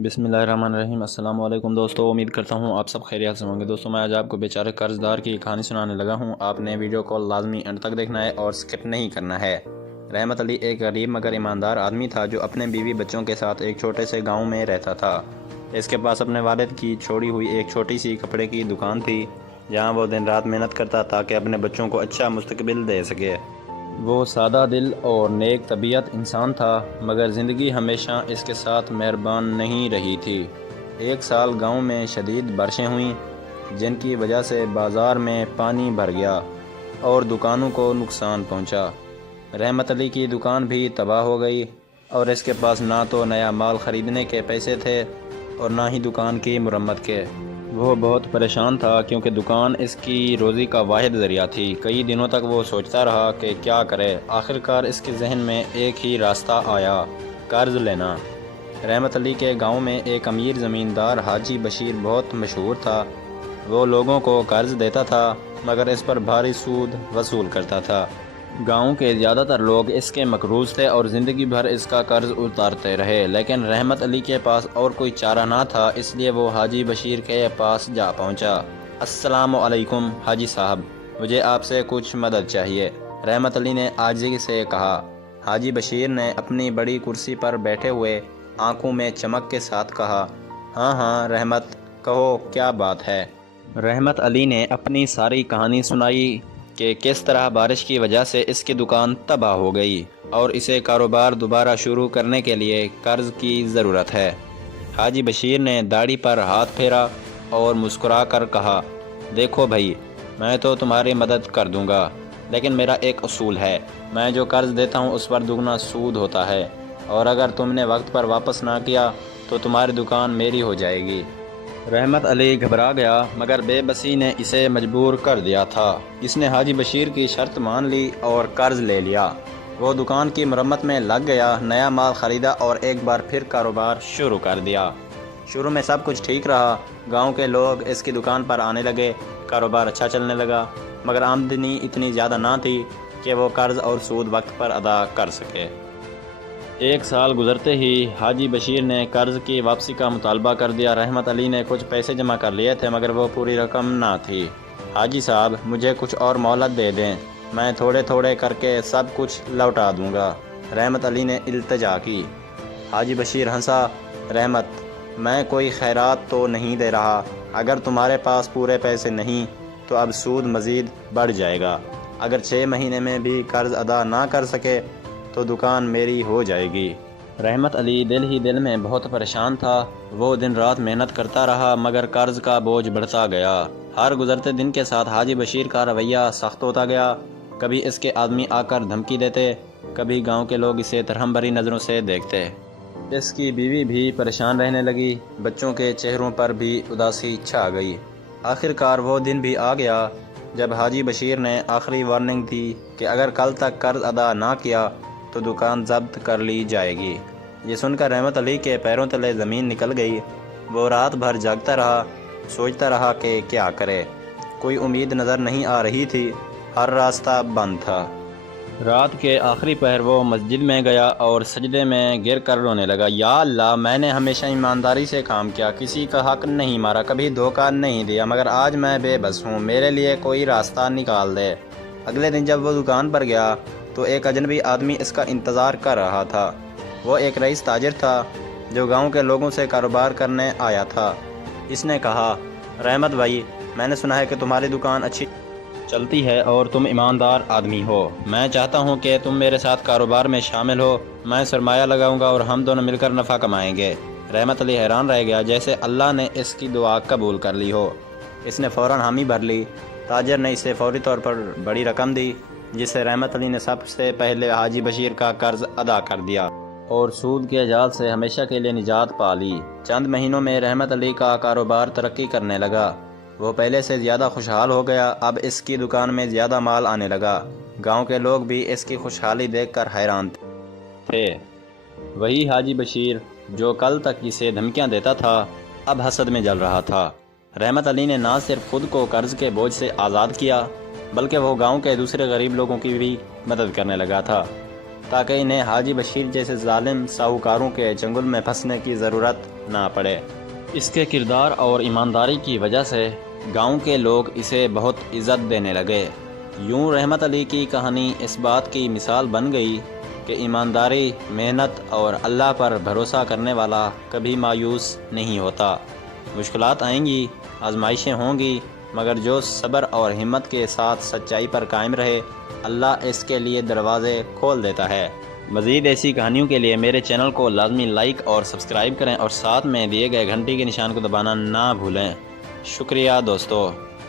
بسم اللہ الرحمن الرحیم۔ السلام علیکم دوستو، امید کرتا ہوں آپ سب خیریت سے ہوں گے۔ دوستو میں آج آپ کو بیچارے قرض دار کی کہانی سنانے لگا ہوں۔ آپ نے ویڈیو کو لازمی اینڈ تک دیکھنا ہے اور سکپ نہیں کرنا ہے۔ رحمت علی ایک غریب مگر ایماندار آدمی تھا جو اپنے بیوی بچوں کے ساتھ ایک چھوٹے سے گاؤں میں رہتا تھا۔ اس کے پاس اپنے والد کی چھوڑی ہوئی ایک چھوٹی سی کپڑے کی دکان تھی جہاں وہ دن رات محنت کرتا تاکہ اپنے بچوں کو اچھا مستقبل دے سکے۔ وہ سادہ دل اور نیک طبیعت انسان تھا، مگر زندگی ہمیشہ اس کے ساتھ مہربان نہیں رہی تھی۔ ایک سال گاؤں میں شدید بارشیں ہوئیں جن کی وجہ سے بازار میں پانی بھر گیا اور دکانوں کو نقصان پہنچا۔ رحمت علی کی دکان بھی تباہ ہو گئی اور اس کے پاس نہ تو نیا مال خریدنے کے پیسے تھے اور نہ ہی دکان کی مرمت کے۔ وہ بہت پریشان تھا کیونکہ دکان اس کی روزی کا واحد ذریعہ تھی۔ کئی دنوں تک وہ سوچتا رہا کہ کیا کرے۔ آخرکار اس کے ذہن میں ایک ہی راستہ آیا: قرض لینا۔ رحمت علی کے گاؤں میں ایک امیر زمیندار حاجی بشیر بہت مشہور تھا۔ وہ لوگوں کو قرض دیتا تھا مگر اس پر بھاری سود وصول کرتا تھا۔ گاؤں کے زیادہ تر لوگ اس کے مقروض تھے اور زندگی بھر اس کا قرض اتارتے رہے، لیکن رحمت علی کے پاس اور کوئی چارہ نہ تھا، اس لیے وہ حاجی بشیر کے پاس جا پہنچا۔ السلام علیکم حاجی صاحب، مجھے آپ سے کچھ مدد چاہیے، رحمت علی نے عاجزی سے کہا۔ حاجی بشیر نے اپنی بڑی کرسی پر بیٹھے ہوئے آنکھوں میں چمک کے ساتھ کہا: ہاں ہاں رحمت، کہو کیا بات ہے۔ رحمت علی نے اپنی ساری کہانی سنائی کہ کس طرح بارش کی وجہ سے اس کی دکان تباہ ہو گئی اور اسے کاروبار دوبارہ شروع کرنے کے لیے قرض کی ضرورت ہے۔ حاجی بشیر نے داڑھی پر ہاتھ پھیرا اور مسکرا کر کہا: دیکھو بھائی، میں تو تمہاری مدد کر دوں گا، لیکن میرا ایک اصول ہے، میں جو قرض دیتا ہوں اس پر دگنا سود ہوتا ہے، اور اگر تم نے وقت پر واپس نہ کیا تو تمہاری دکان میری ہو جائے گی۔ رحمت علی گھبرا گیا مگر بے بسی نے اسے مجبور کر دیا تھا۔ اس نے حاجی بشیر کی شرط مان لی اور قرض لے لیا۔ وہ دکان کی مرمت میں لگ گیا، نیا مال خریدا اور ایک بار پھر کاروبار شروع کر دیا۔ شروع میں سب کچھ ٹھیک رہا، گاؤں کے لوگ اس کی دکان پر آنے لگے، کاروبار اچھا چلنے لگا، مگر آمدنی اتنی زیادہ نہ تھی کہ وہ قرض اور سود وقت پر ادا کر سکے۔ ایک سال گزرتے ہی حاجی بشیر نے قرض کی واپسی کا مطالبہ کر دیا۔ رحمت علی نے کچھ پیسے جمع کر لیے تھے مگر وہ پوری رقم نہ تھی۔ حاجی صاحب، مجھے کچھ اور مہلت دے دیں، میں تھوڑے تھوڑے کر کے سب کچھ لوٹا دوں گا، رحمت علی نے التجا کی۔ حاجی بشیر ہنسا: رحمت، میں کوئی خیرات تو نہیں دے رہا، اگر تمہارے پاس پورے پیسے نہیں تو اب سود مزید بڑھ جائے گا، اگر 6 مہینے میں بھی قرض ادا نہ کر سکے تو دکان میری ہو جائے گی۔ رحمت علی دل ہی دل میں بہت پریشان تھا۔ وہ دن رات محنت کرتا رہا مگر قرض کا بوجھ بڑھتا گیا۔ ہر گزرتے دن کے ساتھ حاجی بشیر کا رویہ سخت ہوتا گیا۔ کبھی اس کے آدمی آ کر دھمکی دیتے، کبھی گاؤں کے لوگ اسے ترہم بھری نظروں سے دیکھتے۔ اس کی بیوی بھی پریشان رہنے لگی، بچوں کے چہروں پر بھی اداسی چھا گئی۔ آخرکار وہ دن بھی آ گیا جب حاجی بشیر نے آخری وارننگ دی کہ اگر کل تک قرض ادا نہ کیا تو دکان ضبط کر لی جائے گی۔ یہ سن کر رحمت علی کے پیروں تلے زمین نکل گئی۔ وہ رات بھر جاگتا رہا، سوچتا رہا کہ کیا کرے۔ کوئی امید نظر نہیں آ رہی تھی، ہر راستہ بند تھا۔ رات کے آخری پہر وہ مسجد میں گیا اور سجدے میں گر کر رونے لگا: یا اللہ، میں نے ہمیشہ ایمانداری سے کام کیا، کسی کا حق نہیں مارا، کبھی دھوکہ نہیں دیا، مگر آج میں بے بس ہوں، میرے لیے کوئی راستہ نکال دے۔ اگلے دن جب وہ دکان پر گیا تو ایک اجنبی آدمی اس کا انتظار کر رہا تھا۔ وہ ایک رئیس تاجر تھا جو گاؤں کے لوگوں سے کاروبار کرنے آیا تھا۔ اس نے کہا: رحمت بھائی، میں نے سنا ہے کہ تمہاری دکان اچھی چلتی ہے اور تم ایماندار آدمی ہو، میں چاہتا ہوں کہ تم میرے ساتھ کاروبار میں شامل ہو، میں سرمایہ لگاؤں گا اور ہم دونوں مل کر نفع کمائیں گے۔ رحمت علی حیران رہ گیا، جیسے اللہ نے اس کی دعا قبول کر لی ہو۔ اس نے فوراً حامی بھر لی۔ تاجر نے اسے فوری طور پر بڑی رقم دی جس سے رحمت علی نے سب سے پہلے حاجی بشیر کا قرض ادا کر دیا اور سود کے جال سے ہمیشہ کے لیے نجات پا لی۔ چند مہینوں میں رحمت علی کا کاروبار ترقی کرنے لگا۔ وہ پہلے سے زیادہ خوشحال ہو گیا، اب اس کی دکان میں زیادہ مال آنے لگا۔ گاؤں کے لوگ بھی اس کی خوشحالی دیکھ کر حیران تھے۔ وہی حاجی بشیر جو کل تک اسے دھمکیاں دیتا تھا اب حسد میں جل رہا تھا۔ رحمت علی نے نہ صرف خود کو قرض کے بوجھ سے آزاد کیا بلکہ وہ گاؤں کے دوسرے غریب لوگوں کی بھی مدد کرنے لگا تھا۔ تاکہ انہیں حاجی بشیر جیسے ظالم ساہوکاروں کے چنگل میں پھنسنے کی ضرورت نہ پڑے۔ اس کے کردار اور ایمانداری کی وجہ سے گاؤں کے لوگ اسے بہت عزت دینے لگے۔ یوں رحمت علی کی کہانی اس بات کی مثال بن گئی کہ ایمانداری، محنت اور اللہ پر بھروسہ کرنے والا کبھی مایوس نہیں ہوتا۔ مشکلات آئیں گی، آزمائشیں ہوں گی، مگر جو صبر اور ہمت کے ساتھ سچائی پر قائم رہے، اللہ اس کے لیے دروازے کھول دیتا ہے۔ مزید ایسی کہانیوں کے لیے میرے چینل کو لازمی لائک اور سبسکرائب کریں اور ساتھ میں دیے گئے گھنٹی کے نشان کو دبانا نہ بھولیں۔ شکریہ دوستو۔